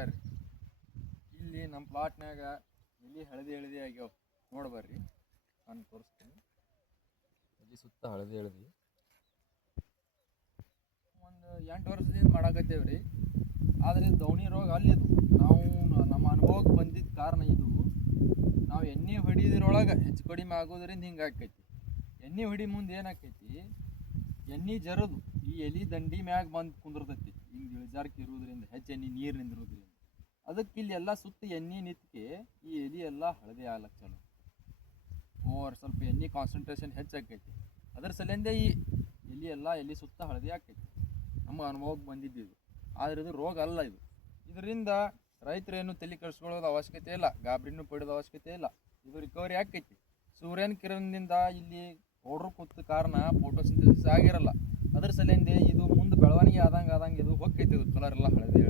ನಮಸ್ಕಾರ ರೀ. ಇಲ್ಲಿ ನಮ್ಮ ಪ್ಲಾಟ್ನಾಗ ಇಲ್ಲಿ ಹಳದಿ ಹಳದಿ ಆಗ್ಯಾವ. ನೋಡ್ಬರ್ರಿ ನಾನು ತೋರಿಸ್ತೀನಿ. ಇಲ್ಲಿ ಸುತ್ತ ಹಳದಿ ಹಳದಿ. ಒಂದು ಎಂಟು ವರ್ಷದಿಂದ ಮಾಡಾಕತ್ತೇವೆ ರೀ. ಆದರೆ ಇದು ದವಣಿ ರೋಗ ಅಲ್ಲಿದು ನಾವು ನಮ್ಮ ಅನುಭವಕ್ಕೆ ಬಂದಿದ್ದ ಕಾರಣ ಇದು. ನಾವು ಎಣ್ಣೆ ಹೊಡಿಯೋದ್ರೊಳಗೆ ಹೆಚ್ಚು ಕಡಿಮೆ ಆಗೋದ್ರಿಂದ ಹಿಂಗೆ ಆಕೈತಿ. ಎಣ್ಣೆ ಹೊಡಿ ಮುಂದೆ ಏನಾಕೈತಿ ಎಣ್ಣೆ ಜರದು. ಈ ಎಲಿ ದಂಡಿ ಮ್ಯಾಗ ಬಂದು ಕುಂದಿರ್ತೈತಿ. ಹಿಂಗೆ ಇಳಿಜಾರ್ಕ್ ಇರೋದ್ರಿಂದ ಹೆಚ್ಚು ಎಣ್ಣೆ ನೀರು ನಿಂದಿರೋದ್ರಿಂದ ಅದಕ್ಕೆ ಇಲ್ಲಿ ಎಲ್ಲ ಸುತ್ತ ಎಣ್ಣೆ ನಿತ್ಕೆ ಈ ಎಲಿ ಎಲ್ಲ ಹಳದಿ ಆಗ್ಲಕ್ಕೆ ಚಲೋ. ಓವರ್ ಸ್ವಲ್ಪ ಎಣ್ಣೆ ಕಾನ್ಸಂಟ್ರೇಷನ್ ಹೆಚ್ಚಾಕೈತಿ ಅದ್ರ ಸಲಿಂದ ಈ ಎಲಿ ಎಲ್ಲ ಎಲಿ ಸುತ್ತ ಹಳದಿ ಆಕೈತಿ. ನಮ್ಮ ಅನುಭವಕ್ಕೆ ಬಂದಿದ್ದು ಇದು. ಆದರೆ ಇದು ರೋಗ ಅಲ್ಲ ಇದು. ಇದರಿಂದ ರೈತರೇನು ತಲೆ ಕೆಡಿಸ್ಕೊಳ್ಳೋದು ಅವಶ್ಯಕತೆ ಇಲ್ಲ, ಗಾಬರಿನೂ ಪಡೆಯೋದು ಅವಶ್ಯಕತೆ ಇಲ್ಲ. ಇದು ರಿಕವರಿ ಆಕೈತಿ. ಸೂರ್ಯನ ಕಿರಣದಿಂದ ಇಲ್ಲಿ ಓಡ್ರು ಕೂತ ಕಾರಣ ಫೋಟೋಸಿಂಥಸಿಸ್ ಆಗಿರಲ್ಲ. ಅದ್ರ ಸಲಿಂದೆ ಇದು ಮುಂದೆ ಬೆಳವಣಿಗೆ ಆದಂಗೆ ಆದಂಗೆ ಇದು ಹೊಕ್ಕೈತಿ ಇದು ಕಲರ್ ಎಲ್ಲ ಹಳದಿ